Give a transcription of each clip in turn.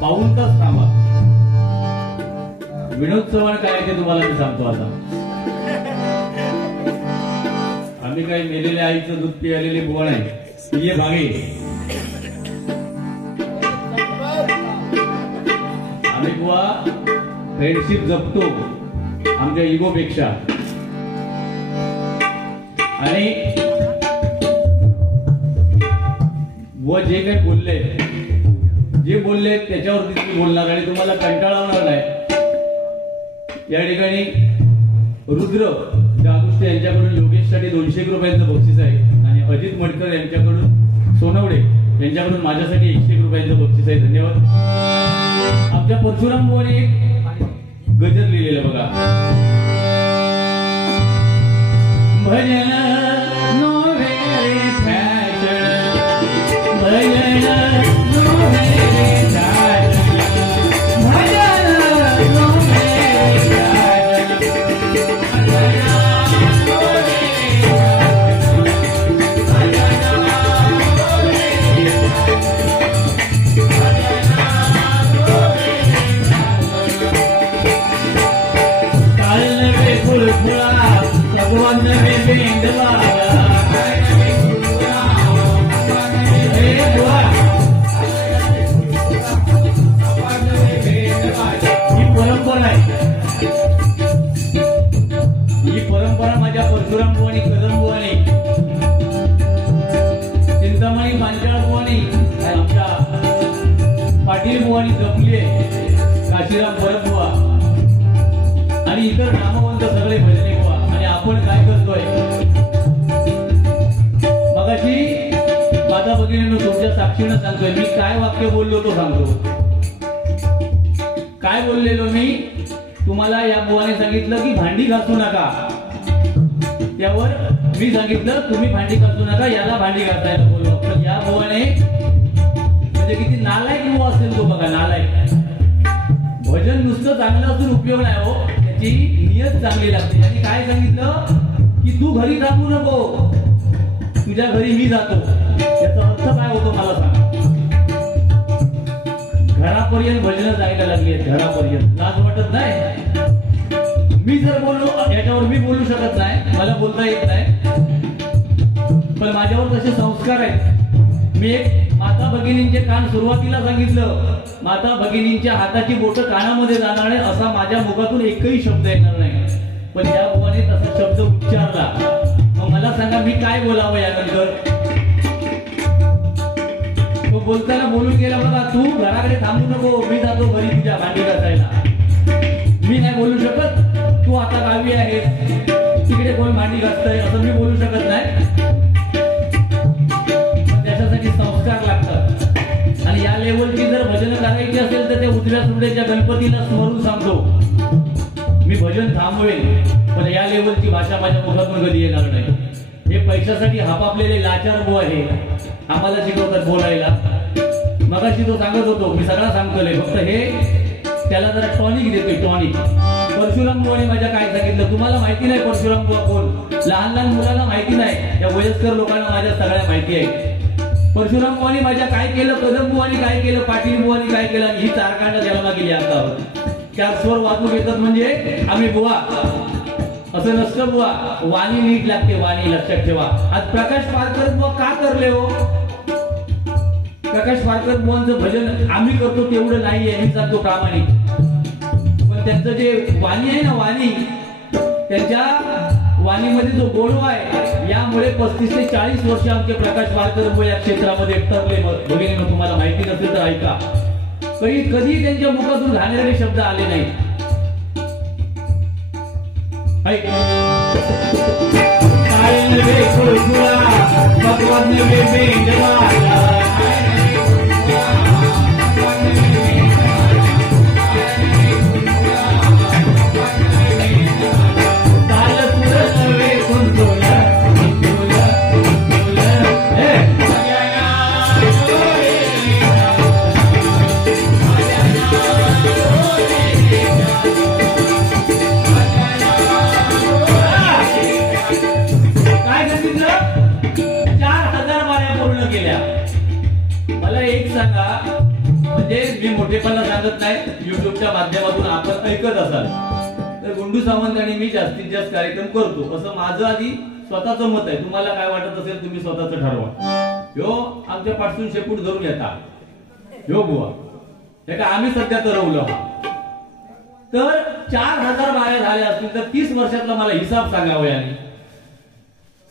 पाऊण तास थांबा. विनोद चव्हाण काय ते तुम्हाला मी सांगतो. आता आम्ही काही मेलेल्या आईचं दूध पियालेली बुवा नाही. ये भागे आम्ही बुवा फ्रेंडशिप जपतो आमच्या इगो पेक्षा. आणि बुवा जे काही बोलले त्याच्यावरती मी बोलणार आणि तुम्हाला कंटाळवणार नाही. या ठिकाणी रुद्र जागुष्टे यांच्याकडून योगेशसाठी 200 रुपयांचं बक्षीस आहे आणि अजित मडकर यांच्याकडून सोनवडे यांच्याकडून माझ्यासाठी 100 रुपयांचं बक्षीस आहे. धन्यवाद. आमच्या परशुराम बुवाने एक गजर लिहिलेलं बघा. भजन नो व्हेरी फॅशन, भजन नो व्हेरी फॅशन, भजन नो व्हेरी भगवान ने बेंदवा ही परंपरा माझ्या परशुराम बुवानी, कदम बुवानी, चिंतामणी मांचाळ बुवानी, आमच्या पाटील बुवानी जपली आहे. काशीराम परब बुवा आणि इतर नामवंत सगळे भजने बुवा. आणि आपण काय करतोय मगाशी माता भगिनींनो तुमच्या साक्षीनं सांगतोय. मी काय वाक्य बोललो तो सांगतो. काय बोललेलो मी तुम्हाला. या बुवाने सांगितलं की भांडी घासू नका. त्यावर मी सांगितलं तुम्ही भांडी घासू नका, याला भांडी घासायला बोललो. पण या बुवाने म्हणजे किती नालायक बुवा असेल तो बघा. नालायक. भजन नुसतं चांगलं असून उपयोग नाही हो, त्याची नियत चांगली लागते. यांनी काय सांगितलं की तू घरी थांबू नको, तुझ्या घरी मी जातो. याचा अर्थ काय होतो मला सांग. घरापर्यंत भजन जायला लागली आहेत. घरापर्यंत लाज वाटत नाही. मी जर बोललो याच्यावर मी बोलू शकत नाही, मला बोलता येत नाही. पण माझ्यावर तसे संस्कार आहेत. मी एक माता भगिनींचे कान सुरुवातीला सांगितलं. माता भगिनींच्या हाताची बोट कानामध्ये जाणार नाही असा माझ्या मुखातून एकही शब्द येणार नाही. पण या बुवाने तसा शब्द उच्चारला. मग मला सांगा मी काय बोलावं यानंतर. तो बोलताना बोलून गेला बघा. तू घराकडे थांबू नको, मी जातो घरी तुझ्या भांडी घासायला. मी नाही बोलू शकत. तू आता गावी आहेस, तिकडे कोण भांडी घासतंय असं मी बोलू शकत नाही. त्याच्यासाठी संस्कार लागतात. आणि या लेवलची जर भजन करायची असेल तर त्या उजव्या सुरडेच्या गणपतीला स्मरून सांगतो मी भजन थांबवेल. पण या लेवलची भाषा माझ्या मुखातून कधी येणार नाही. हे पैशासाठी हापापलेले लाचार बुवा आहे. आम्हाला शिकवतात बोलायला. मगाशी तो सांगत होतो, मी सगळा सांगतोय. फक्त हे त्याला जरा टॉनिक देतोय. टॉनिक. परशुराम बुवाने माझ्या काय सांगितलं तुम्हाला माहिती नाही. परशुराम बुवा कोण. लहान लहान मुलांना माहिती नाही, त्या वयस्कर लोकांना माझ्या सगळ्या माहिती आहे. परशुराम बुवानी माझ्या काय केलं, कदम बुवानी काय केलं, पाटील बुवानी काय केलं, ही तारकांड जन्मा गेली. आता 4 स्वर वाचून घेतात म्हणजे आम्ही बुवा असं नसतं बुवा. वाणी नीट लागते. वाणी लक्षात ठेवा. आज प्रकाश पारकर बुवा का करले हो. प्रकाश पारकर बुवांचं भजन आम्ही करतो तेवढं नाहीये, मी सांगतो प्रामाणिक. पण त्यांचं जे वाणी आहे ना, वाणी, त्यांच्या वाणीमध्ये जो गोडवा आहे यामुळे 35 ते 40 वर्ष आमचे प्रकाश पारकर बुवा या क्षेत्रामध्ये तरले. भगिनींनो तुम्हाला माहिती नसेल तर ऐका. कधी त्यांच्या मुखातून घाणेरडे शब्द आले नाही. भगवान मला एक सांगा, म्हणजे मी मोठेपणा सांगत नाही, युट्यूबच्या माध्यमातून आपण ऐकत असाल तर गुंडू सावंत आणि मी जास्तीत जास्त कार्यक्रम करतो असं माझं आधी स्वतःचं मत आहे. तुम्हाला काय वाटत असेल तुम्ही स्वतःचं ठरवा. ह्यो आमच्या पाठसून शेपूट धरून येतात ह्यो बुवा, हे का आम्ही सध्या ठरवलं. तर 4000 बाया झाल्या असतील तर 30 वर्षातला मला हिसाब सांगावा याने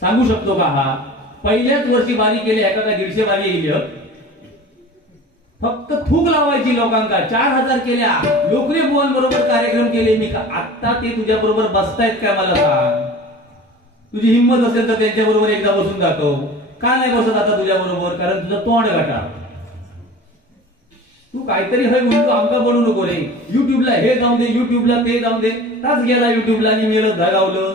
सांगू शकतो का? हा पहिल्याच वर्षी बारी केली एका का 150 बारी येईल. फक्त थूक लावायची लोकांका 4000 केल्या. लोकरी बुवांबरोबर कार्यक्रम केले मी का? आता ते तुझ्या बरोबर बसतायत काय मला सांग? तुझी हिंमत असेल तर त्यांच्या बरोबर एकदा बसून दाखव. का नाही बसत आता तुझ्या बरोबर? कारण तुझं तोंड गाठा. तू काहीतरी हे म्हणतो आमका बनवू नको रे. युट्यूबला हे जाऊ दे, युट्यूबला ते जाऊ दे. ताच गेला युट्यूबला आणि मेलं धगावलं.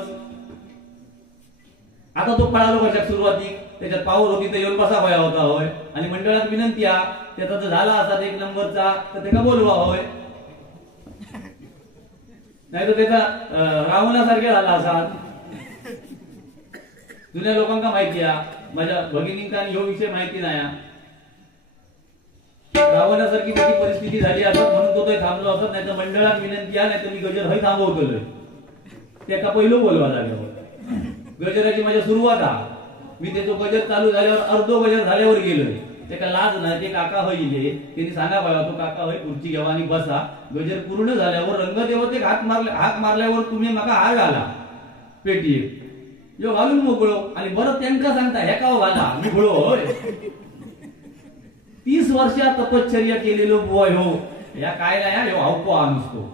आता तो पळालो कशा सुरुवाती त्याच्यात पावर होती तर येऊन बसा व्हाया होता होय. आणि मंडळात विनंती आ त्याचा जर झाला असा 1 नंबरचा तर त्याला बोलवा होय. नाही तर त्याचा रावणासारखे झाला असा. जुन्या लोकांना माहिती आहे, माझ्या भगिनींका ह्यो विषय माहिती नाही. रावणासारखी त्याची परिस्थिती झाली असत म्हणून तो थांबलो असत. नाही तर मंडळात विनंती आहे, नाही तर मी गजर हय थांबवतोय. त्याका पहिलं बोलवा लागल्यावर गजराची माझ्या सुरुवात हा. मी त्याचं गजर चालू झाल्यावर अर्धो गजर झाल्यावर गेलोय. त्याला लाज नाही. ते काका हईले त्यांनी सांगा पाहिजे तो काका हय खुर्ची घ्यावा आणि बसा. गजर पूर्ण झाल्यावर रंगदेवतेक हाक मारल्यावर तुम्ही मका हा घाला पेटी यो घालून मोकळो आणि बरं त्यांना सांगता हे का घाला मी घोळो होय. 30 वर्षात तपश्चर्या केलेलो बुवा हो या काय नाही ह्यो हावको नुसतो.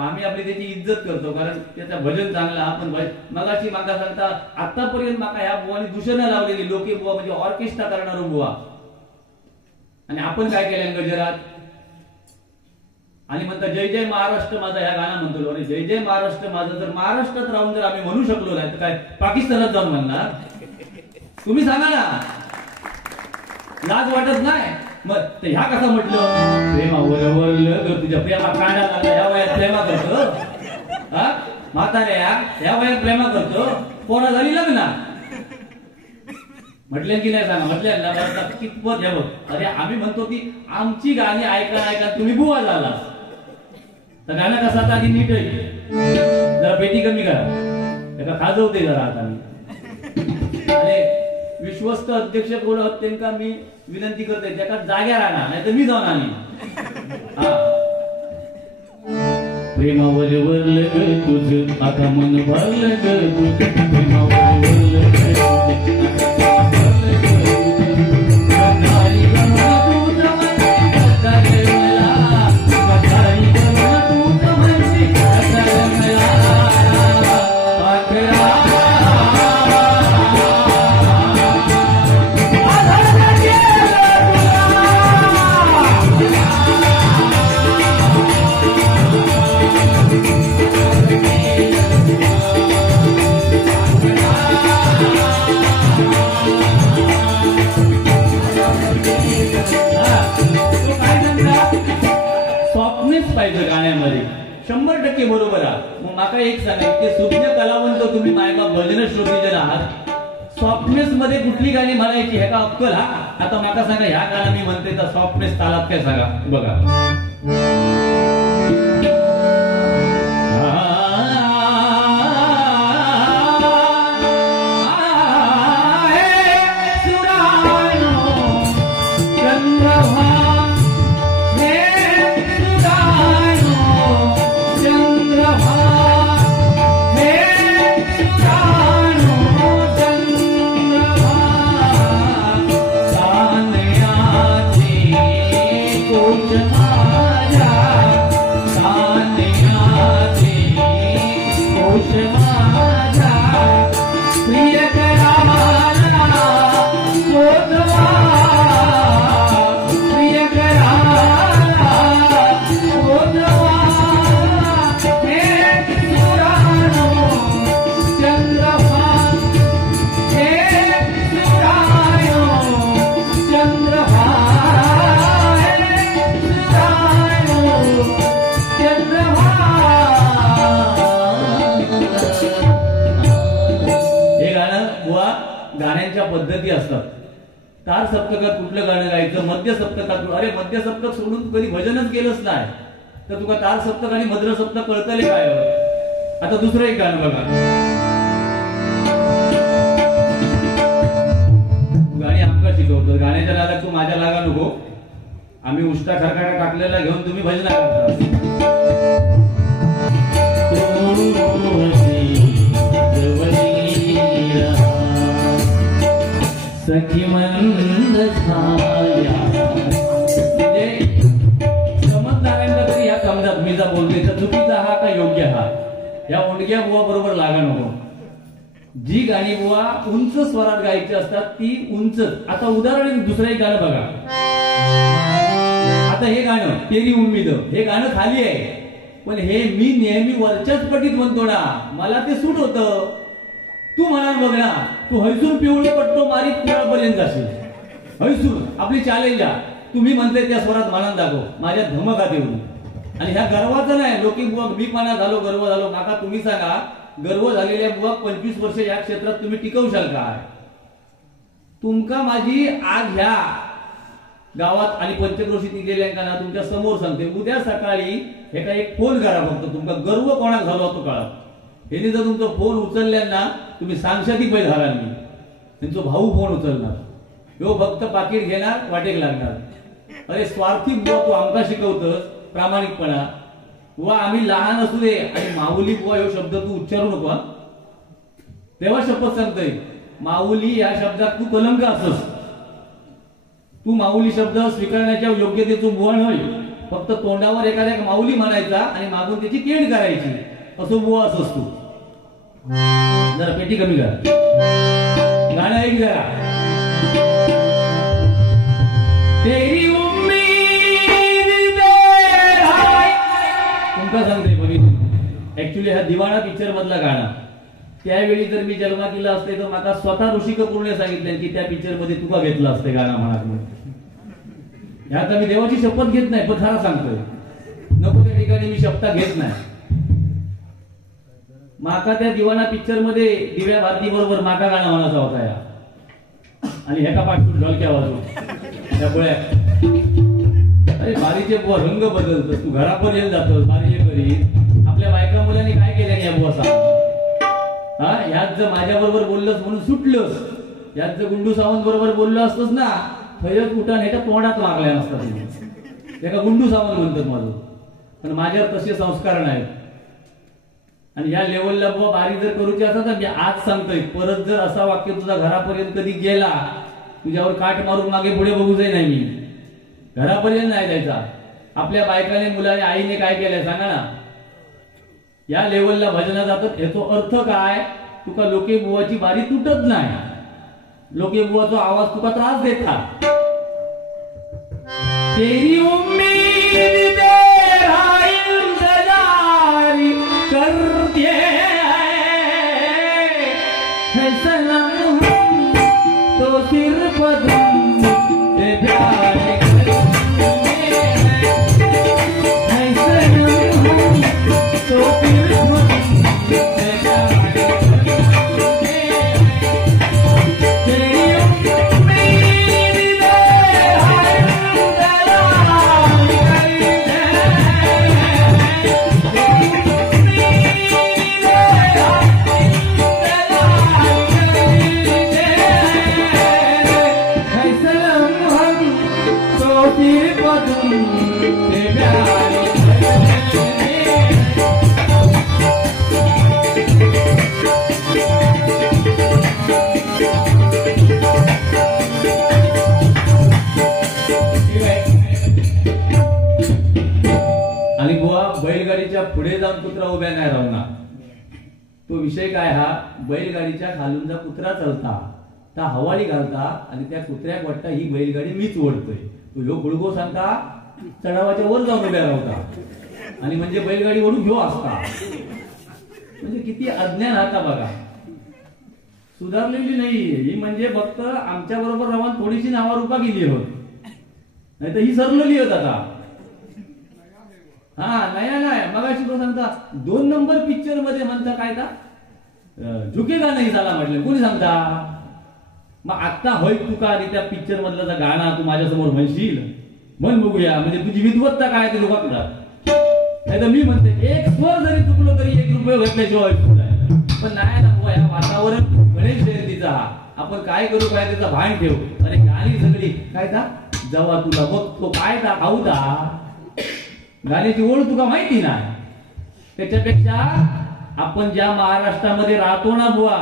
आम्ही आपली त्याची इज्जत करतो कारण त्याचा भजन चांगला. आपण मगाशी माका सांगता आतापर्यंत माका ह्या बुवानी दूषणं लावलेली. लोके बुवा म्हणजे ऑर्केस्ट्रा करणारो बुवा. आणि आपण काय केलं गजरात आणि म्हणता जय जय महाराष्ट्र माझा ह्या गाणं म्हणतो. अरे जय जय महाराष्ट्र माझा जर महाराष्ट्रात राहून जर आम्ही म्हणू शकलो नाही तर काय पाकिस्तानात जाऊन म्हणणार? तुम्ही सांगा ना. लाज वाटत नाही मग ते ह्या कसा म्हटलं प्रेमावर तुझ्या प्रेमा कांडा लागला ह्या वयात प्रेमा करतो. म्हाताऱ्या ह्या वयात प्रेमा करतो. कोणा झाली लग्न म्हटल्या की नाही सांगा? म्हटल्या ना कितपत घ्यावं. अरे आम्ही म्हणतो की आमची गाणी ऐका ऐका तुम्ही बुवा झाला तर गाणं कसं आता आधी नीट आहे. जरा पेटी कमी करा एका खाजवते जरा आता मी. आणि विश्वस्त अध्यक्ष कोण त्यांना मी विनंती करते त्याका जाग्या राहणार नाही तर मी जाऊन आणि प्रेमावर वरलं तुझ आता मन भरलं तुझ प्रेमावर गाण्यामध्ये 100% बरोबर आहे. मग माका एक सांगा ते सुज्ञ कलावंत तुम्ही मायबा भजन श्रोती जर आहात सॉफ्टनेस मध्ये कुठली गाणी म्हणायची ह्या का अक्कल हा? आता माका सांगा ह्या गाणं मी म्हणते तर सॉफ्टनेस तालात काय सांगा बघा. गाण्याच्या पद्धती असतात. तार सप्तकात कुठलं गाणं गायचं, मध्य सप्तकात, अरे मध्य सप्तक सोडून तू कधी भजनच केलंच नाही तर तुका तार सप्तक आणि मध्य सप्तक कळतले काय. आता दुसरं एक गाणं बघा, गाणी आमका शिकवतो, गाण्याच्या नादात तू माझ्या लागा नको, आम्ही उष्टा खरकाटा टाकलेला घेऊन तुम्ही भजना करता. सखी मंद छाया म्हणजे समजणाऱ्यांना तरी ह्या समजात मी जा बोलतोय तर चुकीचा हा का योग्य हा, या ओंडक्या बुवा बरोबर लागा नको. जी गाणी बुवा उंच स्वरात गायची असतात ती उंच. आता उदाहरण दुसरं एक गाणं बघा, आता हे गाणं तेरी उम्मीद हे गाणं खाली आहे, पण हे मी नेहमी वरच्याच पटीत म्हणतो ना, मला ते सूट होतं. तू म्हणा बघ ना, तू हैसूर पिवळे पट्टो मारी पुण्यापर्यंत जाशील. हैसूर आपली चॅलेंज आहे, तुम्ही म्हणताय त्या स्वरात म्हणा दाखव, माझ्या धमकात येऊन. आणि ह्या गर्वाचं नाही, लोकी बुवा मीपणा झालो गर्व झालो, माका तुम्ही सांगा गर्व झालेल्या बुवा 25 वर्ष या क्षेत्रात तुम्ही टिकवशाल काय. तुमका माझी आज ह्या गावात आणि पंचक्रोशीत गेलेल्यांका ना तुमच्या समोर सांगते, उद्या सकाळी हे काय एक फोन करा फक्त, तुमका गर्व कोणाक झालो तो काळात. हे जर तुमचा फोन उचलल्यांना तुम्ही सांगशाती पै झाला मी, त्यांचा भाऊ फोन उचलणार, ह्यो फक्त पाकिट घेणार वाटेक लागणार. अरे स्वार्थी बुवा तू आमका शिकवतस प्रामाणिकपणा. बुवा आम्ही लहान असू दे आणि माऊली बुवा ह्यो शब्द तू उच्चारू नको. तेव्हा शपथ सांगतोय, माऊली या शब्दात तू कलंक असस. तू माऊली शब्द स्वीकारण्याच्या योग्यतेचं बुवा नाही, फक्त तोंडावर एखाद्या माऊली म्हणायचा आणि मागून त्याची केड करायची, असं बुवा असस तू. जरा पेटी कमी करा, गाणं ऐक जरा. तेरी उम्मीद तुमका सांगते बघितलं, ऍक्च्युली हा दिवाणा पिक्चर मधला गाणं. त्यावेळी जर मी जन्मातीला असते तर मला स्वतः ऋषी कपूरने सांगितलं की त्या पिक्चर मध्ये तुका घेतलं असते गाणं म्हणा. ह्यात मी देवाची शपथ घेत नाही, पण खरा सांगतोय, नको त्या ठिकाणी मी शपथ घेत नाही. माका त्या दिवाणा पिक्चर मध्ये दिव्या भारती बरोबर माका गाणं म्हणायचा होता या, आणि ह्याका पाठवून ढोलक्या वाजवून त्या गोळ्या. अरे बारीचे बुवा रंग बदलतो, तू घरापर्यंत जातोस बारीचे घरी. आपल्या बायका मुलांनी काय केलं या बुवा सांग. हा ह्यात जर माझ्या बरोबर बोललंस म्हणून सुटलंस, यात जर गुंडू सावंत बरोबर बोललो असतोस ना, थैरत कुठं ह्याच्या तोंडात मागल्या नसतात. त्याला गुंडू सावंत म्हणतात माझं, पण माझ्यावर तसे संस्कार नाहीत. आणि या लेवलला बुवा बारीक जर करूची असं तर मी आज सांगतोय, परत जर असा वाक्य तुझा घरापर्यंत कधी गेला, तुझ्यावर काट मारून मागे पुढे बघूच नाही मी. घरापर्यंत नाही जायचा. आपल्या बायकाने मुलाने आईने काय केलंय सांगा ना. या लेवलला भजना जातात, याचा अर्थ काय, तुका लोके बुवाची बारी तुटत नाही, लोके बुवाचा आवाज तुका त्रास देतात. तेरी उम्मीद करते है सनम तो सिर्फ तुम से प्यार करते है सनम तो सिर्फ तुम से प्यार करते तेरी उम्मीद बैलगाडीच्या पुढे जाऊन कुत्रा उभ्या नाही राहणार. तो विषय काय हा, बैलगाडीच्या खालून जर कुत्रा चालता त्या हवाली घालता आणि त्या कुत्र्याक वाटता ही बैलगाडी मीच ओढतोय. तो ह्यो खुडगो सांगता चढावाच्या वर जाऊन उभ्या राहता आणि म्हणजे बैलगाडी ओढून ह्यो असता. म्हणजे किती अज्ञान आता बघा. सुधारलेली नाही ही, म्हणजे फक्त आमच्या बरोबर राहून थोडीशी नावारूपा गेली होत, नाही तर ही सरलेली होत आता. हा नाही नाही मगाशी तो सांगता 2 नंबर पिक्चर मध्ये म्हणता काय का झुकेगा नाही झाला म्हटलं, कोणी सांगता. मग आता होय तुका आणि त्या पिक्चर मधलं गाणं तू माझ्यासमोर म्हणशील, म्हण बघूया, म्हणजे तुझी विद्वत्ता काय ते लोकांकडे. नाही तर मी म्हणते एक स्वर जरी चुकलो तरी 1 रुपये घेतल्याशिवाय पण नाही ना बुवा. या वातावरण गणेश जयंतीचा हा आपण काय करू काय त्याचा भान ठेव. अरे गाणी सगळी काय का जेव्हा तुला बघतो काय ता खाऊ दा गाण्याची ओढ तुका माहिती नाही. त्याच्यापेक्षा आपण ज्या महाराष्ट्रामध्ये राहतो ना बुवा,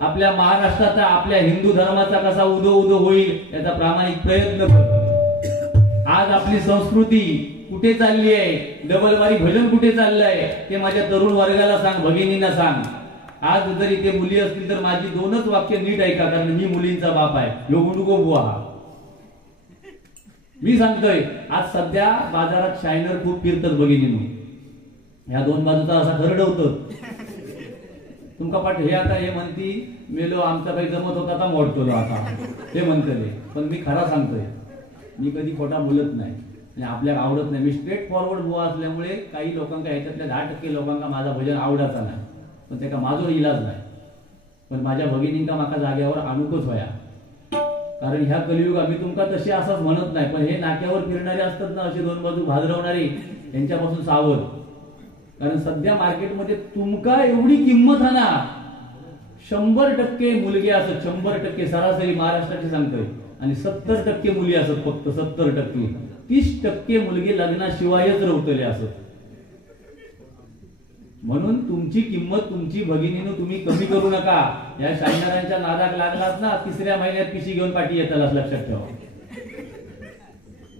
आपल्या महाराष्ट्राचा आपल्या हिंदू धर्माचा कसा उदो होईल याचा प्रामाणिक प्रयत्न कर. आज आपली संस्कृती कुठे चालली आहे, डबलबारी भजन कुठे चाललंय ते माझ्या तरुण वर्गाला सांग, भगिनींना सांग. आज जरी ते मुली असतील तर माझी 2च वाक्य नीट ऐका, कारण मी मुलींचा बाप आहे. ह्यो गुंडुको बुवा मी सांगतोय. आज सध्या बाजारात शायनर खूप फिरतात भगिनींनो. ह्या 2 बाजूचा असा खरडवतं तुमका पाठ. हे आता हे म्हणती मेलो आमचा काही जमत होता आता मोडतो आता हे म्हणतले. पण मी खरा सांगतोय, मी कधी खोटा बोलत नाही आणि आपल्याला आवडत नाही. मी स्ट्रेट फॉरवर्ड बुवा असल्यामुळे काही लोकांना ह्याच्यातल्या 10% लोकांना माझा भजन आवडाचा नाही, पण त्याचा माझा इलाज नाही. पण माझ्या भगिनींका माका जाग्यावर आणूकच व्हाया, कारण ह्या कलियुगा मी तुमका तसे असाच म्हणत नाही. पण हे नाक्यावर फिरणारे असतात ना असे 2 बाजू भाजरवणारे, यांच्यापासून सावध. कारण सध्या मार्केटमध्ये तुमका एवढी किंमत आहे ना, 100% मुलगे असत, 100% सरासरी महाराष्ट्राची सांगतोय, आणि 70% मुली असत, फक्त 70%. 30% मुलगे लग्नाशिवायच रवतले असत. म्हणून तुमची किंमत तुमची भगिनीनं तुम्ही कमी करू नका. या शायनरांच्या नादात लागलात ना 3ऱ्या महिन्यात पिशी घेऊन पाठी येतालाच, लक्षात ठेवा.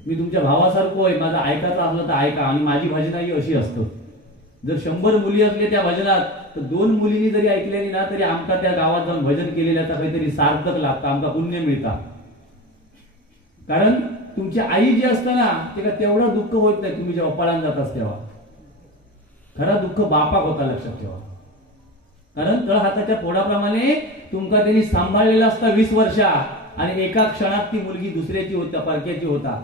मी तुमच्या भावासारखो आहे, माझा ऐकायचं असलं तर ऐका. आणि माझी भजनाही अशी असतं, जर 100 मुली असले त्या भजनात तर 2 मुलींनी जरी ऐकल्यानी ना तरी आमका त्या गावात जाऊन भजन केलेल्याचा काहीतरी सार्थक लागतं, आमका पुण्य मिळतं. कारण तुमची आई जी असतं ना ते का तेवढं दुःख होत नाही तुम्ही जेव्हा पळान जातास तेव्हा. खरा दुःख बापाक होता, लक्षात ठेवा. कारण तळ हाताच्या पोडाप्रमाणे तुमका त्यांनी सांभाळलेला असता 20 वर्षा, आणि एका क्षणात ती मुलगी दुसऱ्याची होता, परक्याची होता.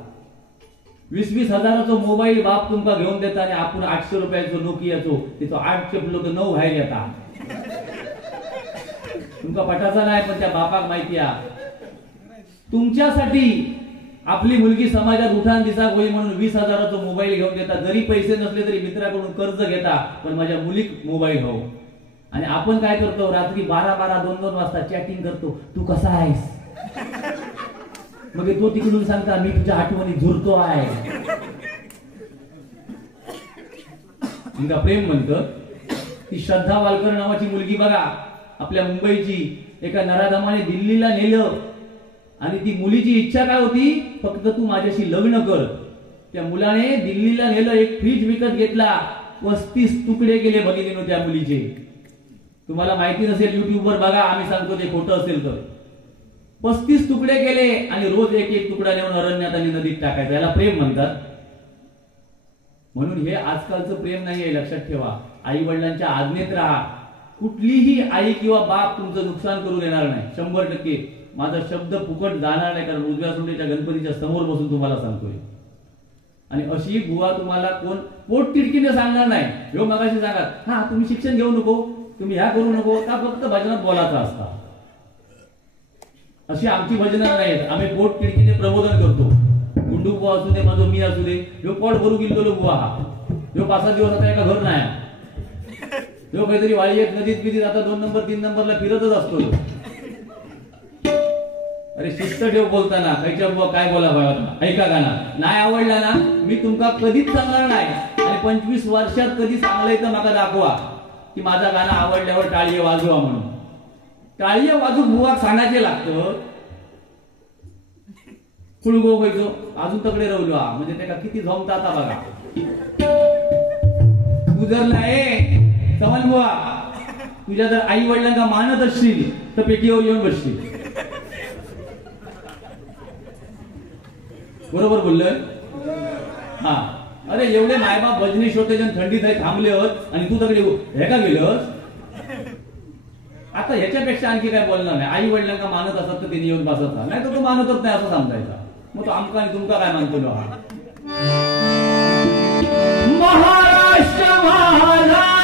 20-20 हजाराचा मोबाईल बाप तुमका घेऊन देता आणि आपण 800 रुपयाचो नोकियाचो त्याचो 8 चपलो तर 9 बाहेर येता. तुमका पटाचा नाही, पण त्या बापाक माहिती आहे. तुमच्यासाठी आपली मुलगी समाजात उठान दिसा होईल म्हणून 20 हजाराचा मोबाईल घेऊन देता. जरी पैसे नसले तरी मित्राकडून कर्ज घेता, पण माझ्या मुलीक मोबाईल हो. आणि आपण काय करतो, रात्री 12-12, 2-2 वाजता चॅटिंग करतो, तू कसा आहेस. मग तो तिकडून सांगता मी तुझ्या आठवणी झुरतो आहे. तुमका प्रेम म्हणतं. ती श्रद्धा वालकर नावाची मुलगी बघा, आपल्या मुंबईची, एका नराधमाने दिल्लीला नेलं आणि ती मुलीची इच्छा काय होती, फक्त तू माझ्याशी लग्न कर. त्या मुलाने दिल्लीला नेलं, एक फ्रीज विकत घेतला, 35 तुकडे केले भगिनीनो त्या मुलीचे. तुम्हाला माहिती नसेल युट्यूबवर बघा, आम्ही सांगतो ते खोटं असेल तर. 35 तुकडे केले आणि रोज एक तुकडा नेऊन अरण्यात आणि नदीत टाकायचा. याला प्रेम म्हणतात. म्हणून हे आजकालचं प्रेम नाहीये, लक्षात ठेवा. आई वडिलांच्या आज्ञेत राहा. कुठलीही आई किंवा बाप तुमचं नुकसान करू देणार नाही, 100%. माझा शब्द फुकट जाणार नाही, कारण उजव्या सोंडेच्या गणपतीच्या समोर बसून तुम्हाला सांगतोय. आणि अशी बुवा तुम्हाला कोण पोट तिडकीने सांगणार नाही. ह्यो मगाशी सांगा, हा तुम्ही शिक्षण घेऊ नको, तुम्ही ह्या करू नको, का फक्त भजनात बोलायचं असता. अशी आमची भजनं नाहीत. आम्ही पोट तिडकीने प्रबोधन करतो. गुंडू बुवा असू दे, माझं मी असू दे, ह्यो पोट भरू गेलो बुवा हा. ह्यो 5-6 दिवस आता एका घर नाही. ह्यो काहीतरी वाळी येत नदीत बिदीत आता 2 नंबर 3 नंबरला फिरतच असतो. अरे शिस्त ठेव बोलताना, खायच्या बुवा काय बोला बाबा, ऐका गाणं नाही आवडला ना मी तुमका कधीच सांगणार नाही. आणि 25 वर्षात कधी सांगलंय तर मला दाखवा की माझा गाणं आवडल्यावर टाळी वाजवा म्हणून. टाळी वाजून बुवा सांगायचे लागतं. कुळगो व्हायचो अजून तकडे रवलो म्हणजे त्याला किती झोमता आता बघा. तू जर नाही समज बुवा, तुझ्या जर आई वडिलांना मानत असशील तर पेटीवर येऊन बसशील. बरोबर बोललोय हा. अरे एवढे मायबाप भजनी श्रोते जण थंडीत थांबले होत आणि तू तकडे हे का गेलोस. आता ह्याच्यापेक्षा आणखी काय बोलणार नाही. आई वडिलांना मानत असत तर त्यांनी येऊन बसत नाही, तर तो मानतच नाही असं समजायचा. मग तो आमका आणि तुमका काय मानतो हा. महाराष्ट्र महाराष्ट्र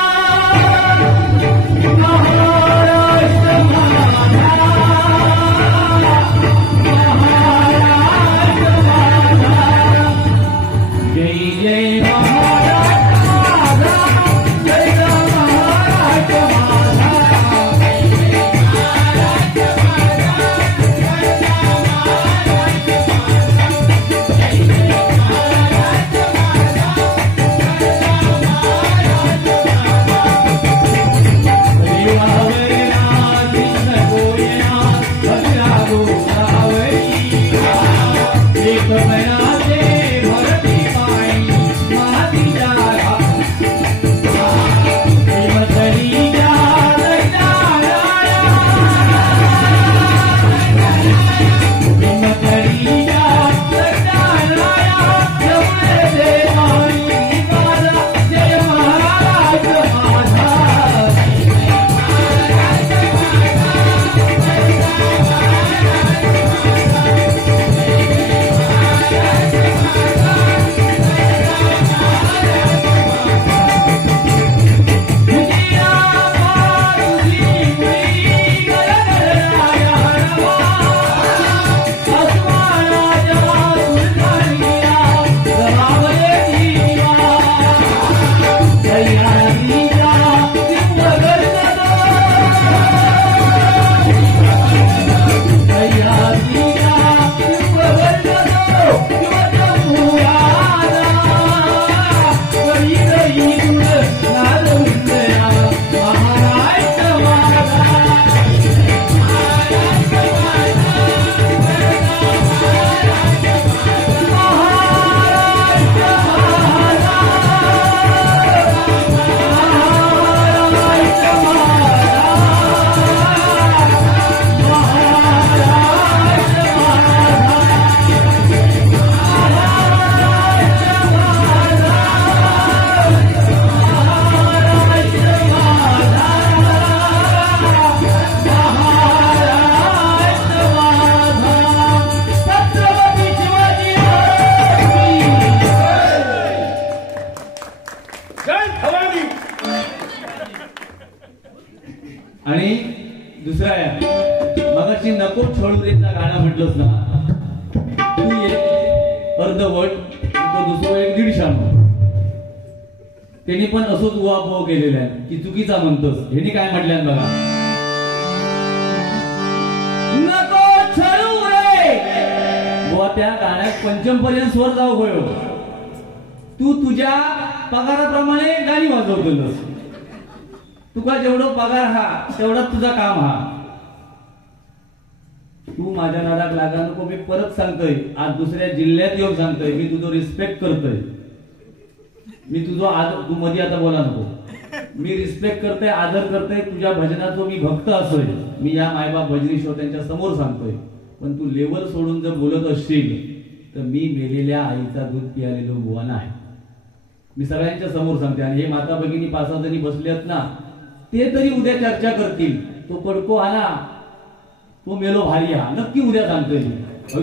आणि दुसरा आहे मगाशी नको छोडूरेचा गाणं म्हटलंस ना तू एक अर्धवट तो दुसरं एक दीडशान त्यांनी पण असंच उहापोह केलेला आहे की चुकीचा म्हणतोस ह्यांनी काय म्हटलं बघा नको छळू रे बुवा त्या गाण्यात पंचम पर्यंत स्वर जाऊ होय तू तुझ्या पगाराप्रमाणे गाणी वाजवतोस तुका जेवढं पगार हा तेवढा तुझा काम हा तू माझ्या नादात लागा नको मी परत सांगतोय आज दुसऱ्या जिल्ह्यात येऊन सांगतोय मी तुझं रिस्पेक्ट करतोय मी तुझं आदर तू मध्ये आता बोला नको मी रिस्पेक्ट करतोय आदर करतोय तुझ्या भजनाचा मी भक्त असोय मी या मायबाप भजनी श्रोत्यांच्या समोर सांगतोय पण तू लेवल सोडून जर बोलत असशील तर मी मेलेल्या आईचा दूध पियालेलो बुवा नाही मी सगळ्यांच्या समोर सांगते आणि हे माता भगिनी 5-6 जणी बसले आहेत ना ते तरी उद्या चर्चा करतील तो पडको आला तो मेलो भारी हा नक्की उद्या सांगतोय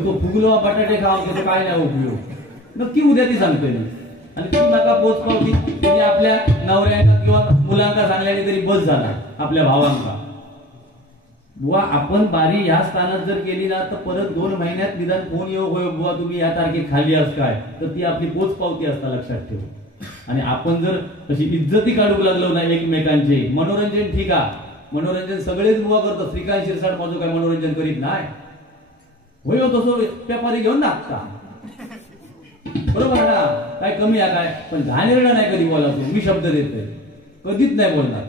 तो फुगलो बटाटे खावा त्याचं काय नाही उपयोग नक्की उद्या ती सांगतोय आणि ती नका पोच पावती त्यांनी आपल्या नवऱ्यांना किंवा मुलांना सांगल्याने तरी बस झाला आपल्या भावांना बुवा आपण बारी या स्थानात जर गेली ना तर परत 2 महिन्यात निदान फोन येऊ होय बुवा तुम्ही या तारखे खाली आहात काय तर ती आपली पोच पावती असता लक्षात ठेव आणि आपण जर अशी इज्जती काढू लागलो ना एकमेकांचे मनोरंजन ठीक आहे मनोरंजन सगळेच बुवा करतात श्रीकांत शिरसाट माझं काय मनोरंजन करीत नाही होय तसं पेपारी घेऊन नाचता बरोबर ना काय कमी आहे काय पण घाणेरडा नाही कधी बोला मी शब्द देतोय कधीच नाही बोलणार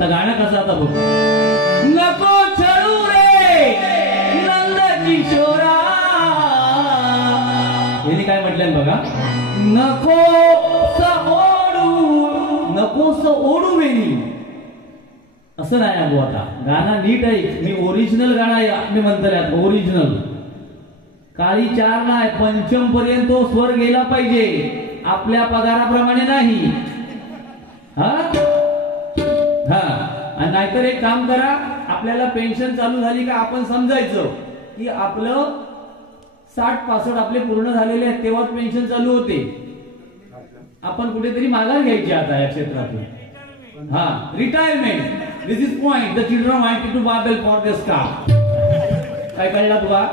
गाणं कसं आता बघ नको छळू रे नंद किशोरा यांनी काय म्हटलंय बघा नकोस ओढू वेणी असं नाही अगो आता गाणं नीट आहे मी ओरिजिनल गाणं मी म्हणतो ओरिजिनल काळी 4 नाही पंचम पर्यंत तो स्वर गेला पाहिजे आपल्या पगाराप्रमाणे नाही हा आणि नाहीतर एक काम करा आपल्याला पेन्शन चालू झाली का आपण समजायचं की आपलं 60-65 आपले पूर्ण झालेले आहेत तेव्हा पेन्शन चालू होते आपण कुठेतरी माघार घ्यायची आता या क्षेत्रातून हा retirement this is point the children wanted to babble for this काम काय कळला तुला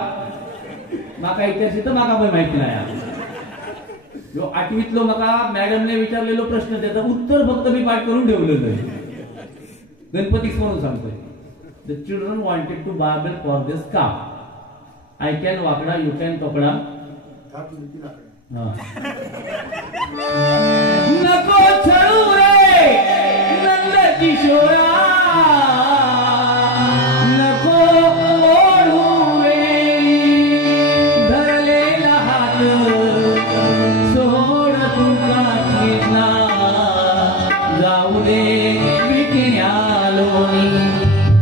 माका इतिहास तर माका पण माहिती नाही जो 8वीतलो मला मॅडमने विचारलेलो प्रश्न त्याचं उत्तर फक्त मी पाठ करून ठेवलेलं आहे. गणपतीच म्हणून सांगतोय. The children wanted to barbell for this का आय कॅन वाकडा यू कॅन तोकडा. नको छळू रे नंद किशोरा नको ओढू रे धरलेला हात सोड तुला कृष्णा जाऊ दे विकण्यालो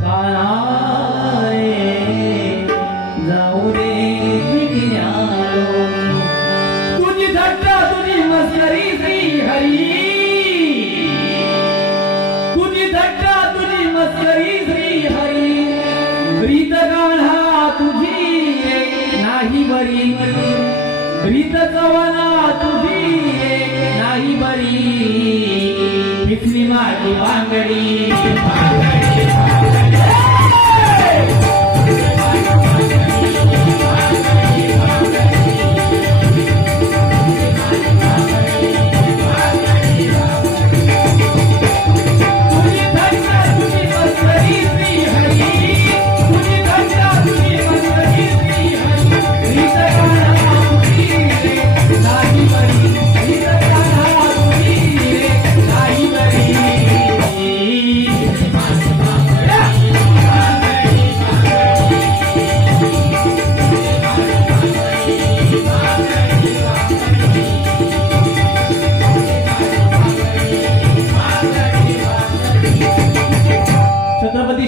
काना रे जाऊ दे विकण्यालो. तुझी थट्टा तुझी मस्करी श्री हरी तुझी थट्टा तुझी मस्करी श्री हरी प्रीत गाढा तुझी नाही बरी प्रीत कवना तुझी नाही बरी पिछली माझी भांगडी भांगडी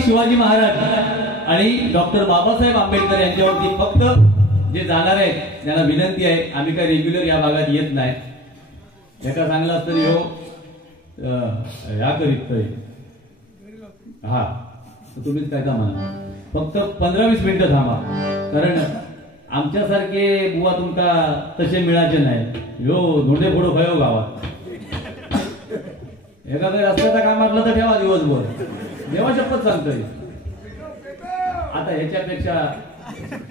शिवाजी महाराज आणि डॉक्टर बाबासाहेब आंबेडकर यांच्यावरती फक्त जे जाणार आहेत त्यांना विनंती आहे. आम्ही काय रेग्युलर या भागात येत नाही. एका चांगला असतं या करीत हा तुम्हीच काय का म्हणा फक्त 15-20 मिनिटं थांबा कारण आमच्यासारखे बुवा तुमका तसे मिळायचे नाही. यो धोंडे फोडो खयो गावात एका काही रस्त्याचा काम असलं तर ठेवा दिवसभर देवा शपथ सांगतोय. आता ह्याच्यापेक्षा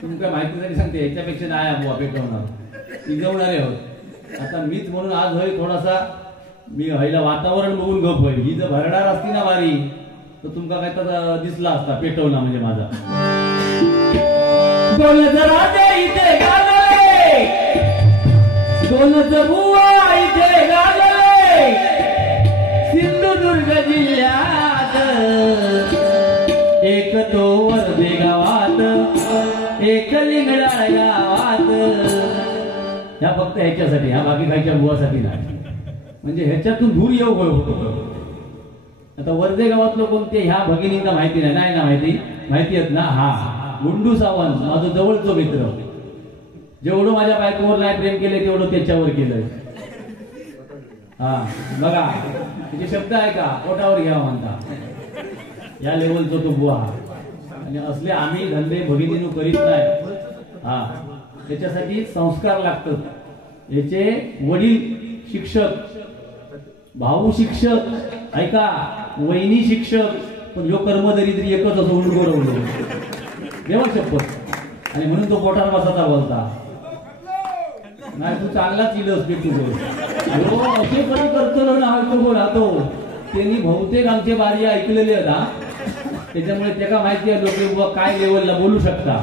तुमच्या माहितीसाठी सांगते ह्याच्यापेक्षा नाही बुवा पेटवणार इजवणारे आहोत. आता मीच म्हणून आज होय थोडासा मी व्हायला वातावरण बघून गप होईल. ही जर भरडार असती ना बारी तर तुमका काय तर दिसला असता पेटवला म्हणजे माझा. इथे गाजले बुवा इथे गाजले सिंधुदुर्ग जिल्ह्यात एक तो वर्धे गावात एक लिंगडाळ गावात. ह्या फक्त ह्याच्यासाठी ह्या बाकी खायच्या बुवासाठी नाही म्हणजे ह्याच्यातून धूर येऊ होतो. आता वर्धे गावातलं कोणते ह्या भगिनींना माहिती नाही ना माहिती आहेत ना. हा गुंडू सावंत माझं जवळचं मित्र जेवढं माझ्या बायकोवर नाही प्रेम केले तेवढं त्याच्यावर केलंय. हा बघा त्याचे शब्द आहे का पोटावर घ्यावा म्हणता या लेवलचा तो बुवा. आणि असले आम्ही धंदे भगिनीनु करीत नाही. हा त्याच्यासाठी संस्कार लागतात. याचे वडील शिक्षक भाऊ शिक्षक ऐका वहिनी शिक्षक पण जो कर्मदरिद्री एकच असं उलट गौरवलं देवा शपथ. आणि म्हणून तो पोटावर बसाचा बोलता नाही तू चांगलाच इलस तुझं असे कधी करतो ना तो राहतो. त्यांनी बहुतेक आमचे बारी ऐकलेले आहेत त्याच्यामुळे त्याला माहिती आहे लोक बुवा काय लेवलला बोलू शकता.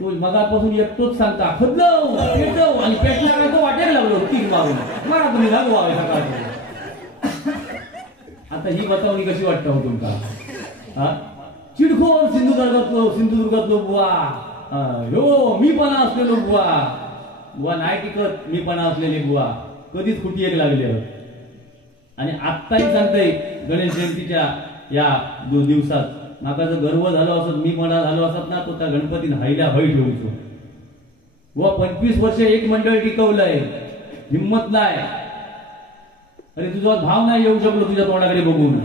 तो मगापासून एकटोच सांगता खदलव पेटव आणि पेटला काय तो वाटेल लागलो 3 मारून मला तुम्ही लागू सकाळ. आता ही बतावणी कशी वाटतं हो तुमका. चिडखोर सिंधुदुर्गातलो बुवा हो मी पण असलेलो बुवा नाही टिकत मी पण असलेले बुवा कधीच कुठी एक लागले. आणि आत्ताही सांगताय गणेश जयंतीच्या या दिवसात माका जर गर्व झालो असत मी मला झालो असत ना तो त्या गणपतीने हायला हय ठेवतो. व 25 वर्ष एक मंडळ टिकवलंय हिंमत नाही. अरे तुझा भाव नाही येऊ शकलो तुझ्या तोंडाकडे बघून.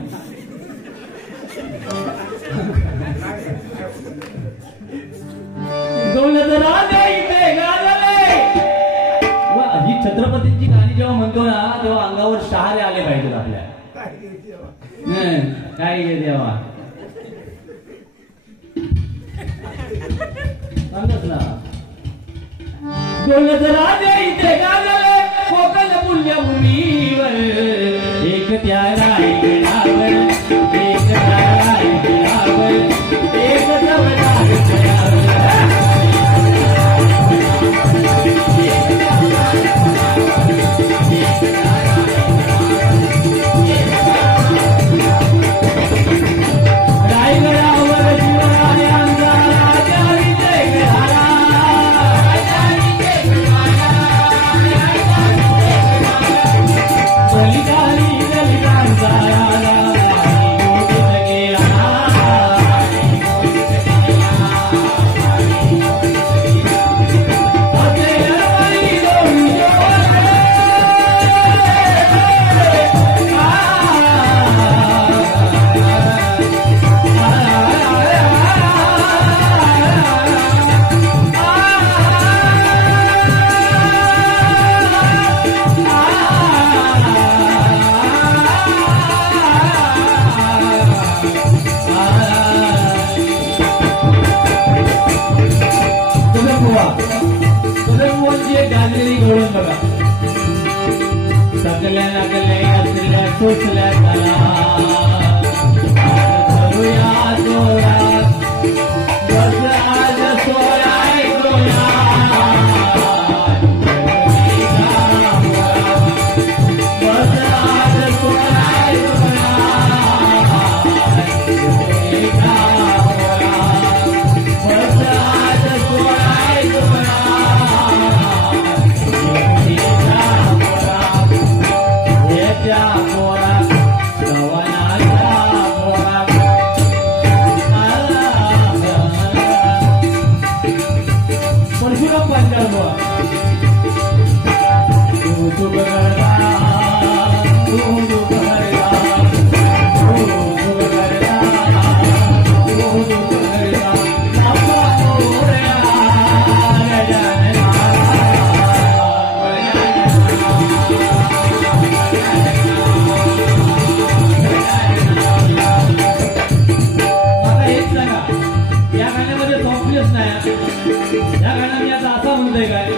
ही छत्रपतींची गाणी जेव्हा म्हणतो ना तेव्हा अंगावर शहारे आले पाहिजेत आपल्या. काय गे देवा सांगत ना. इथे गाजले कोकण बोलून बघा. सगळ्या लागल्या असल्या सोसल्या कला करूया जोरात बस आज सोळाय गोळा बस आज सोळाय गोळा बस आज सोळाय गोळा ह्याच्या पोरा सवनाचा पोरा परशुराम पांचाळ बुवा तू तू करता तू तू करता तू तू करता तू तू करता बाबा मोरया गजानन आता एक सांगा या गाण्यामध्ये सॉफ्टनेस नाही. या गाण्यात मी आता असा म्हणतोय काय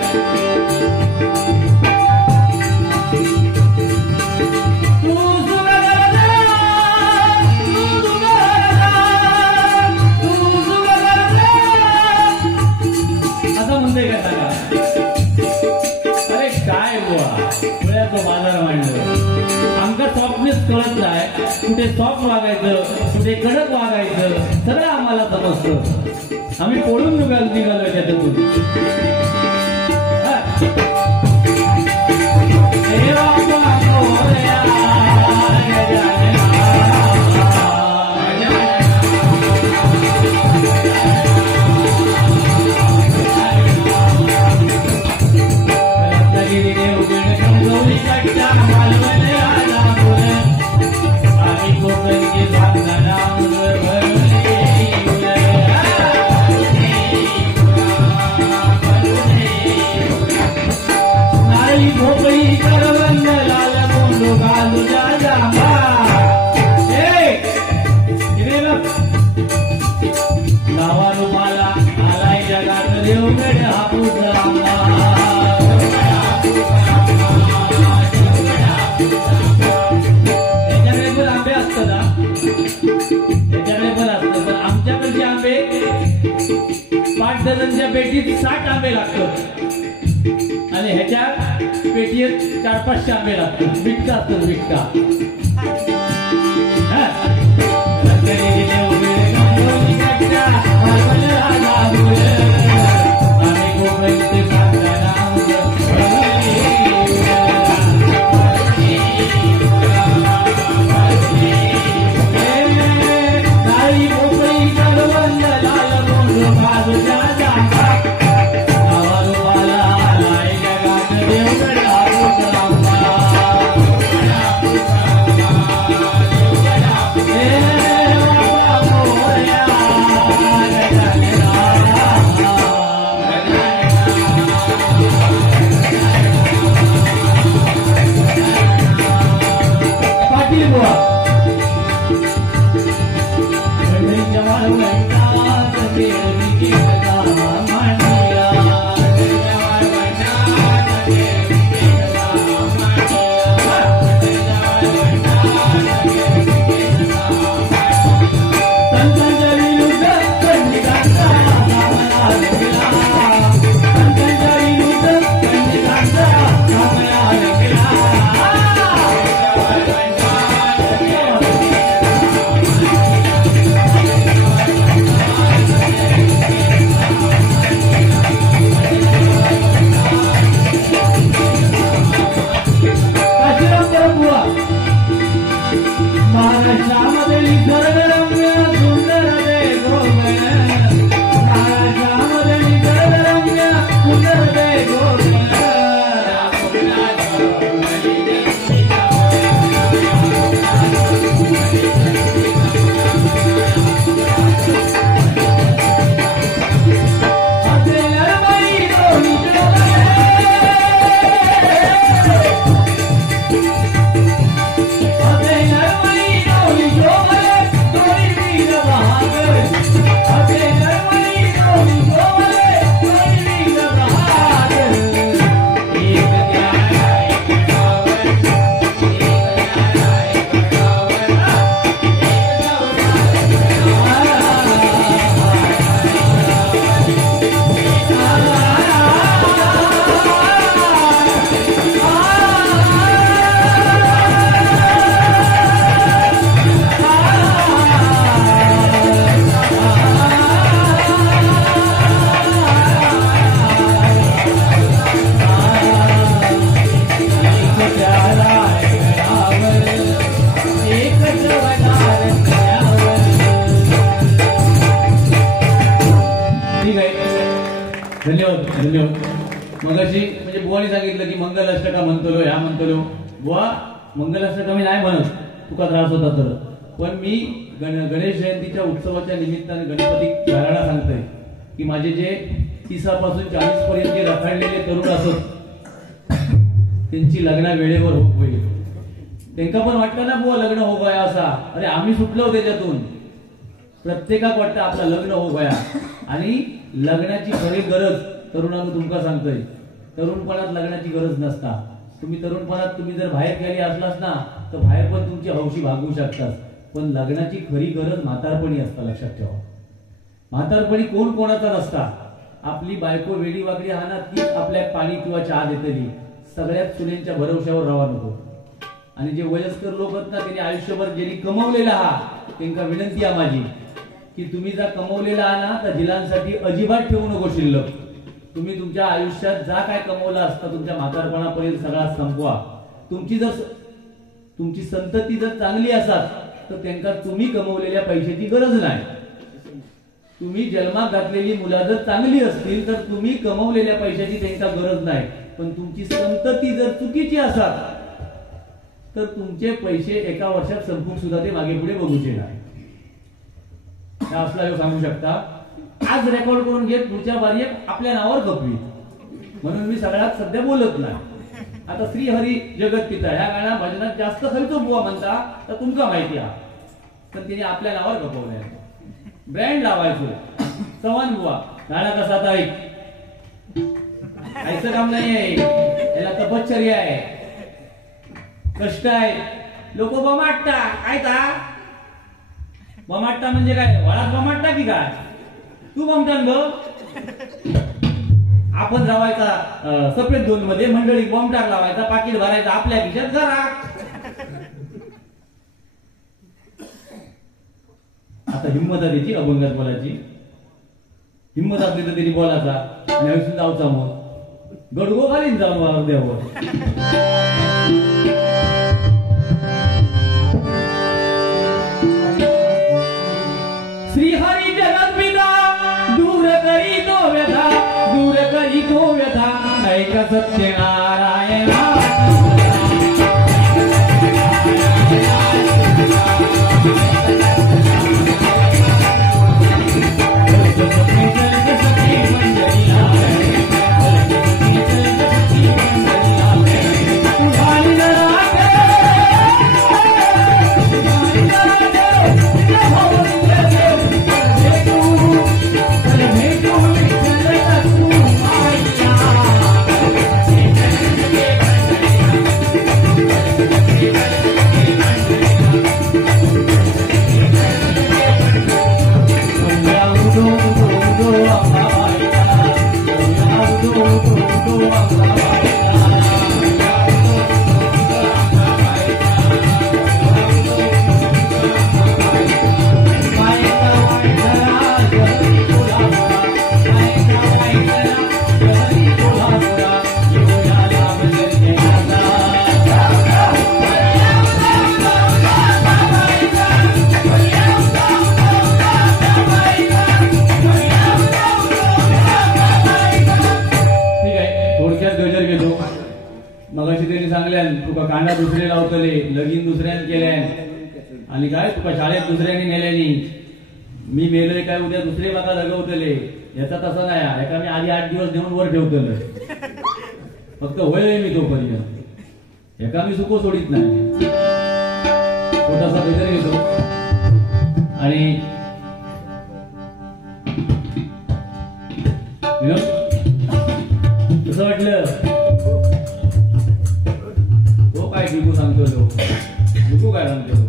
असं म्हणतोय काय सांगा. अरे काय बुवा तो बाजार मांडलं आमका सॉफ्टनेस कळत नाही. कुठे सॉफ्ट वागायचं कुठे कडक वागायचं सगळं आम्हाला समजतं. आम्ही पळून निघालोय त्याच्यातून. डझनच्या पेटीत 60 आंबे लागतात आणि ह्याच्या पेटीत 400-500 आंबे लागतात. विकता असतात विकता. मगाशी म्हणजे बुवानी सांगितलं की मंगलाष्टका म्हणतलो ह्या म्हणतलो. बुवा मंगलाष्टका मी नाही म्हणत, तुका त्रास होता तर. पण मी गणेश जयंतीच्या उत्सवाच्या निमित्ताने गणपती घराणा सांगतोय की माझे जे 30 पासून 40 पर्यंत जे रखडलेले तरुण असत त्यांची लग्न वेळेवर होईल. त्यांना पण वाटतं ना बुवा लग्न हो गया असा. अरे आम्ही सुटलो त्याच्यातून. प्रत्येकाक वाटतं आपलं लग्न हो गया. आणि लग्नाची खरी गरज तरुणांना तुमका सांगतोय, तरुणपणात लग्नाची गरज नसता. तुम्ही तरुणपणात तुम्ही जर बाहेर गेली असलास ना तर बाहेर पण तुमची हौशी भागवू शकतात. पण लग्नाची खरी गरज म्हातारपणी असता, लक्षात ठेवा. म्हातारपणी कोण कोणाचा नसता. आपली बायको वेडी वागडी हा ना तीच आपल्या पाणी किंवा चहा देतली. सगळ्यात सुनेंच्या भरवशावर राहा नको. आणि जे वयस्कर लोक आहेत ना त्यांनी आयुष्यभर ज्यांनी कमवलेला हा त्यांना विनंती आहे माझी की तुम्ही जर कमवलेला आहे ना तर जिलांसाठी अजिबात ठेवू नको शिल्लक. तुम्ही तुमच्या आयुष्यात जा काय कमवला असता तुमच्या म्हातारपणापर्यंत सगळा संपवा. तुमची संतती जर चांगली असाल तर त्यांना तुम्ही कमवलेल्या पैशाची गरज नाही. तुम्ही जन्मात घातलेली मुलं जर चांगली असतील तर तुम्ही कमवलेल्या पैशाची त्यांना गरज नाही. पण तुमची संतती जर चुकीची असाल तर तुमचे पैसे एका वर्षात संपून सुद्धा ते मागे पुढे बघूचे नाही. असला सांगू शकता. आज रेकॉर्ड करून घेत पुढच्या बारी आपल्या नावावर खपवी म्हणून मी सगळ्यात सध्या बोलत नाही. आता श्री हरी जगत पिता ह्या गाण्या भजनात जास्त खर्च बुवा म्हणता तर तुमका माहिती आहे. पण तिने आपल्या नावावर खपवलंय. ब्रँड लावायचो. चव्हाण बुवा गाणं कसा आता ऐकचं काम नाही आहे. याला तपश्चर्या आहे, कष्ट आहे. लोक बमाटता काय ता बमाटता म्हणजे काय वळात बमाटता की काय. तू बमटान ग. आपण लावायचा सफेद दोन मध्ये मंडळी बॉम्बटार लावायचा पाकिट भरायचा आपल्या खिशात जरा. आता हिंमत आहे त्याची अभंगात बोलायची. हिंमत असली तर त्यांनी बोलायचा आणि आयुष्य जाऊचा मग गडगो घालीन जाऊन देवावर. श्रीहरी जगद्पिता दूर करी तो व्यथा, दूर करी तो व्यथा ऐका सत्यनारायण. तुका कांदा दुसरे लावतले, लगीन दुसऱ्याने केल्यान आणि काय तुका शाळेत दुसऱ्याने नेल्यानी. मी मेलोय काय उद्या दुसरे बघा लगवतले याचा तसा नाही. एका मी आधी 8 दिवस नेऊन वर ठेवतलं. फक्त होय मी तोपर्यंत एका मी सुको सोडित नाही. छोटासा बेजार घेतो आणि कसं वाटलं तो काय डिगू सांगतो तो डिगू काय सांगतो.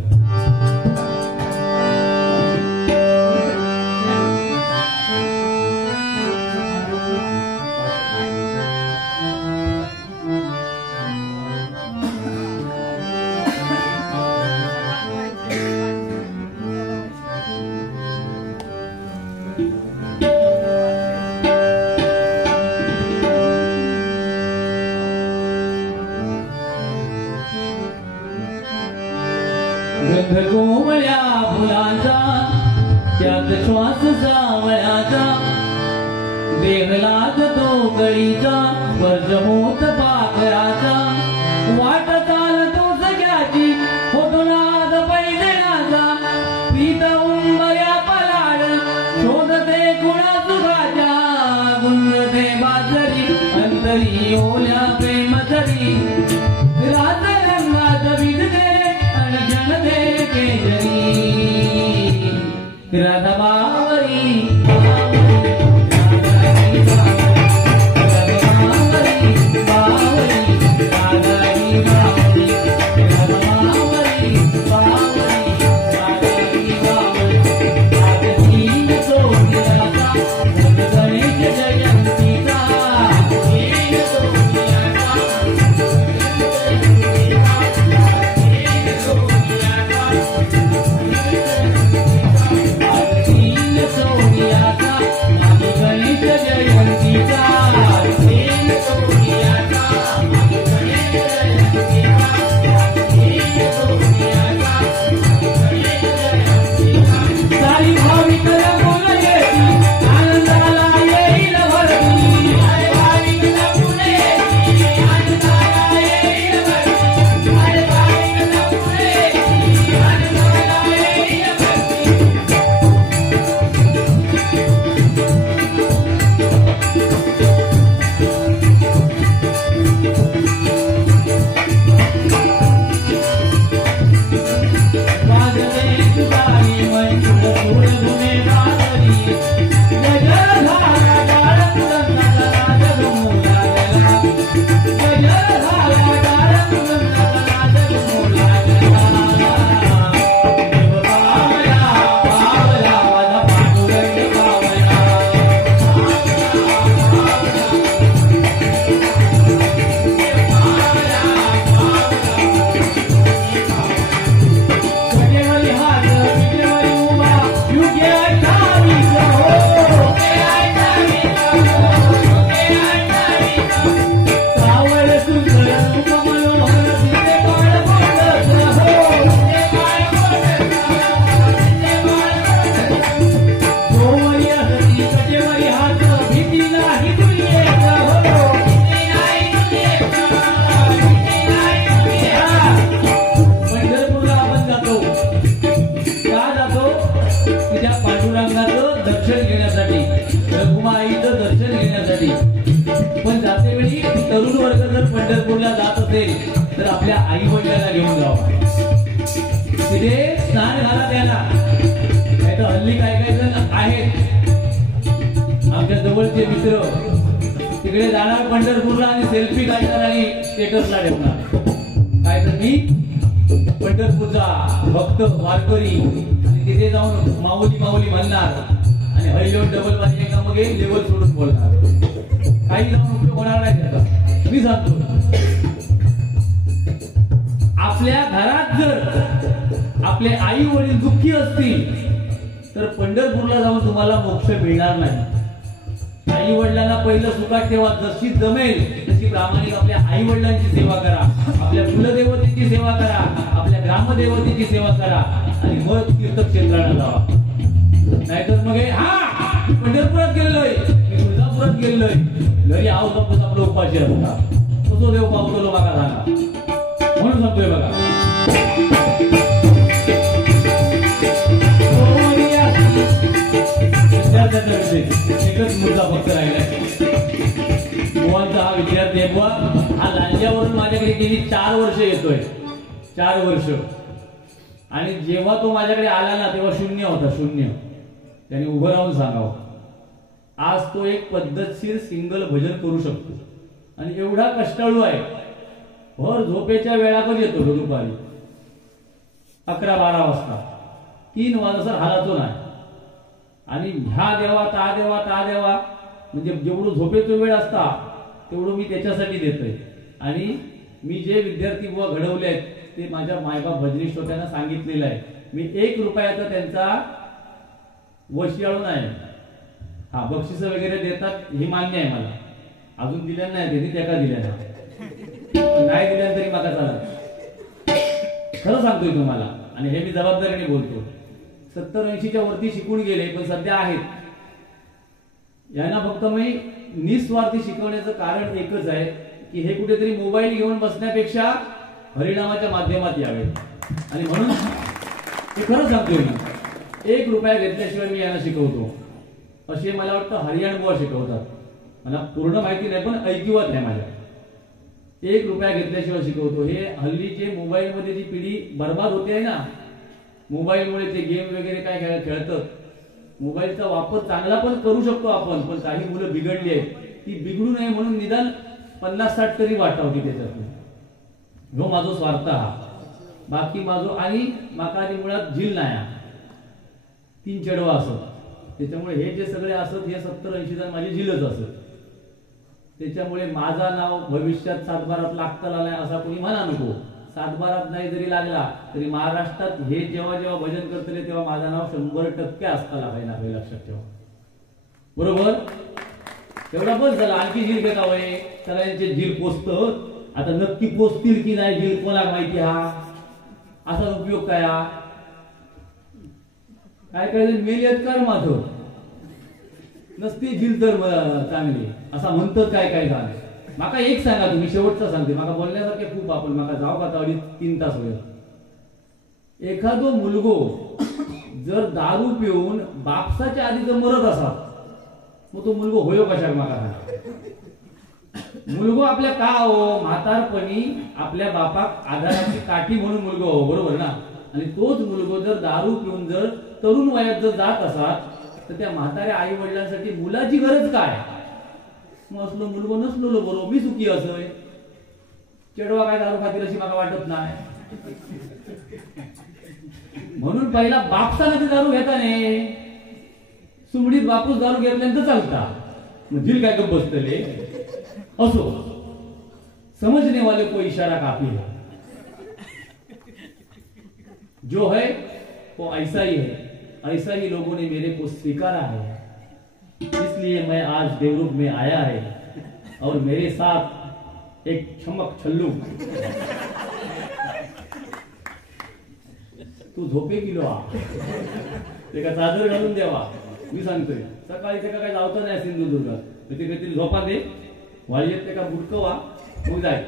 प्रल्हाद तो गळीचा वर्ज होत पाखराचा वाट चालतो सगळ्याची होतो नाद पैदनाचा पीत उंबऱ्या पलाड शोधते कुणा सुखाच्या गुंजते बाजरी अंतरी ओल्या प्रेमचरी राजरंगात विजते आणि जनते केजरी राधा बावरी पण जाते वेळी तरुण वर्ग जर पंढरपूरला जात असेल तर आपल्या आई वडिलांना घेऊन जावा तिथे स्नान घाला त्याला नाही तर हल्ली काय काय जण आहेत आमच्या जवळचे मित्र तिकडे जाणार पंढरपूरला आणि सेल्फी काढणार आणि स्टेटसला ठेवणार काय तर मी पंढरपूरचा भक्त वारकरी आणि तिथे जाऊन माऊली माऊली म्हणणार आणि हरिओम डबल बाजी एका मग लेवल सोडून बोलणार काही जाऊन उपयोग होणार नाही त्याचा मी सांगतो आपल्या घरात जर आपले आई वडील दुःखी असतील तर पंढरपूरला जाऊन तुम्हाला मोक्ष मिळणार नाही आई वडिलांना पहिलं सुखात ठेवा जशी जमेल तशी प्रामाणिक आपल्या आई वडिलांची सेवा करा आपल्या कुलदेवतेची सेवा करा आपल्या ग्रामदेवतेची सेवा करा आणि मग तीर्थक्षेत्राला जावा नाहीतर मग हा पंढरपुरात गेलोय मी तुळजापुरात गेलोय घरी आव संपत आपलं उपाशी असता तो देव पावतो बघा झाला म्हणून सांगतोय बघा एकच मुद्दा फक्त राहिला बुवांचा हा विद्यार्थी आहे बुवा हा लांज्यावरून माझ्याकडे गेली 4 वर्ष येतोय 4 वर्ष आणि जेव्हा तो माझ्याकडे आला ना तेव्हा शून्य होता शून्य त्याने उभं राहून सांगावं आज तो एक पद्धतशीर सिंगल भजन करू शकतो आणि एवढा कष्टाळू आहे भर झोपेच्या वेळा पण येतो दुपारी 11-12 वाजता 3 वाजता हालातो नाही आणि ह्या देवा ता देवा ता देवा म्हणजे जेवढं झोपेचा वेळ असता तेवढं मी त्याच्यासाठी देतोय आणि मी जे विद्यार्थी बुवा घडवले आहेत ते माझ्या मायबाप भजनी श्रोत्यांना सांगितलेलं आहे मी 1 रुपयाचा त्यांचा वशियाळू नाही हा बक्षीस वगैरे देतात हे मान्य आहे मला अजून दिल्या नाही त्यांनी त्याका दिल्या नाही दिल्या तरी मला चालत खरं सांगतोय तुम्हाला आणि हे मी जबाबदारीने बोलतो 70-80च्या वरती शिकून गेले पण सध्या आहेत यांना फक्त मी निस्वार्थी शिकवण्याचं कारण एकच आहे की हे कुठेतरी मोबाईल घेऊन बसण्यापेक्षा हरिनामाच्या माध्यमात यावे. आणि म्हणून हे खरं सांगतोय मी, 1 रुपया घेतल्याशिवाय मी यांना शिकवतो. असे मला वाटतं हरियाण बुवा शिकवतात. मला पूर्ण माहिती नाही पण ऐकिवात नाही माझ्या. 1 रुपया घेतल्याशिवाय शिकवतो. हे हल्लीचे मोबाईल मध्ये जी पिढी बर्बाद होते आहे ना, मोबाईलमुळे ते गेम वगैरे काय खेळतात. मोबाईलचा वापर चांगला पण करू शकतो आपण, पण काही मुलं बिघडली आहेत, ती बिघडू नये म्हणून निदान 50-60 तरी वाटावती त्याच्यातून. जो माझो स्वार्थ हा, बाकी माझो आणि माका आणि मुळात झील नाही, 3 चेडवा असत. त्याच्यामुळे हे जे सगळे असत हे 70-80 जण माझी झीलच असत. त्याच्यामुळे माझा नाव भविष्यात सातबारात लागताला नाही असा कोणी म्हणा नको. सातबारात नाही जरी लागला तरी महाराष्ट्रात हे जेव्हा जेव्हा भजन करतले तेव्हा माझं नाव 100% असताला पाहिजे, लक्षात ठेवा. बरोबर, तेवढा बस झाला. आणखी झील घेता होय, सगळ्यांचे झील पोचत. आता नक्की पोचतील की नाही झील कोणाला माहिती. हा असा उपयोग काय, काय काय मेलेत कर माझं नसती झील तर चांगली असा म्हणतात काय काय झालं. माका एक सांगा तुम्ही, शेवटचा सांगते, माका बोलण्यासारखे खूप आपण माका जाऊ का 2.5-3 तास होईल. एखादो मुलगो जर दारू पिऊन बापसाच्या आधी जर मरत असा मग तो मुलगो होयो कशा. माका मुलगो आपल्या का हो म्हातारपणी आपल्या बापाक आधाराची काठी म्हणून मुलगो हो, बरोबर ना. आणि तोच मुलगो जर दारू पिऊन जर तरुण वयात जर जात असा तर त्या म्हाताऱ्या आई वडिलांसाठी मुलाची गरज काय. मग असलो मुलगो नसलो बरोबर मी चुकी असय. चेडवा काय दारू खातील अशी मला वाटत नाही. म्हणून पहिला बापसाने ते दारू घेता नाही, सुमडीत बापूस दारू घेतल्यानंतर चालता. मग झील काय गप्प बसतले. असो, समझने वाले को इशारा काफी है. जो है वो ऐसा ही है, ऐसा ही लोगों ने मेरे को स्वीकारा है. इसलिए मैं आज देवरूप में आया है और मेरे साथ एक चमक छल्लू. तू झोपे किलो ते का चादर घालून द्यावा. मी सांगतोय सकाळी ते काय जावतं नाही सिंधुदुर्गात, ते काहीतरी झोपा दे वाळीत ते का बुडकवा मग जाय.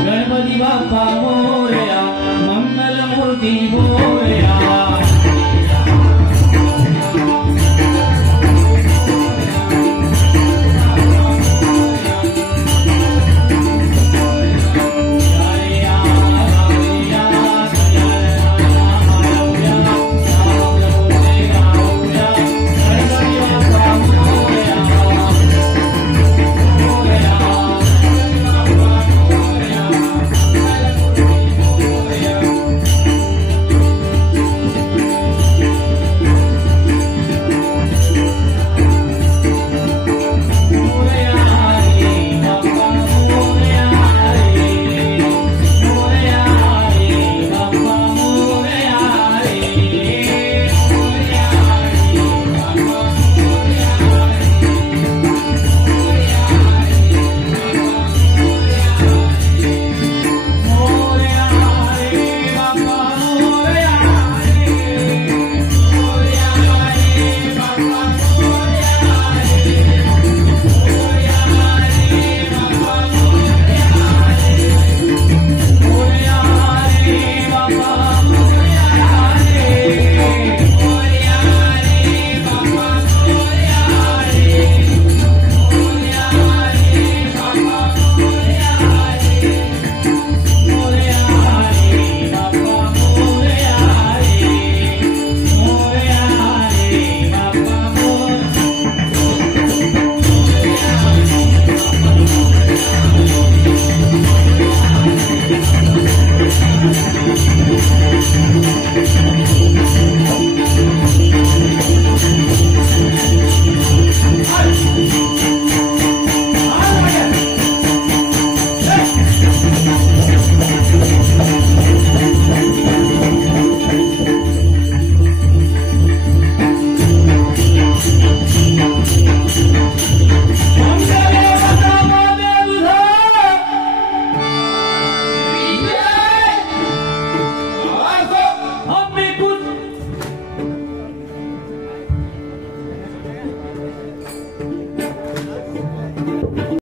गणपती बाप्पा मोरया मंगल मूर्ती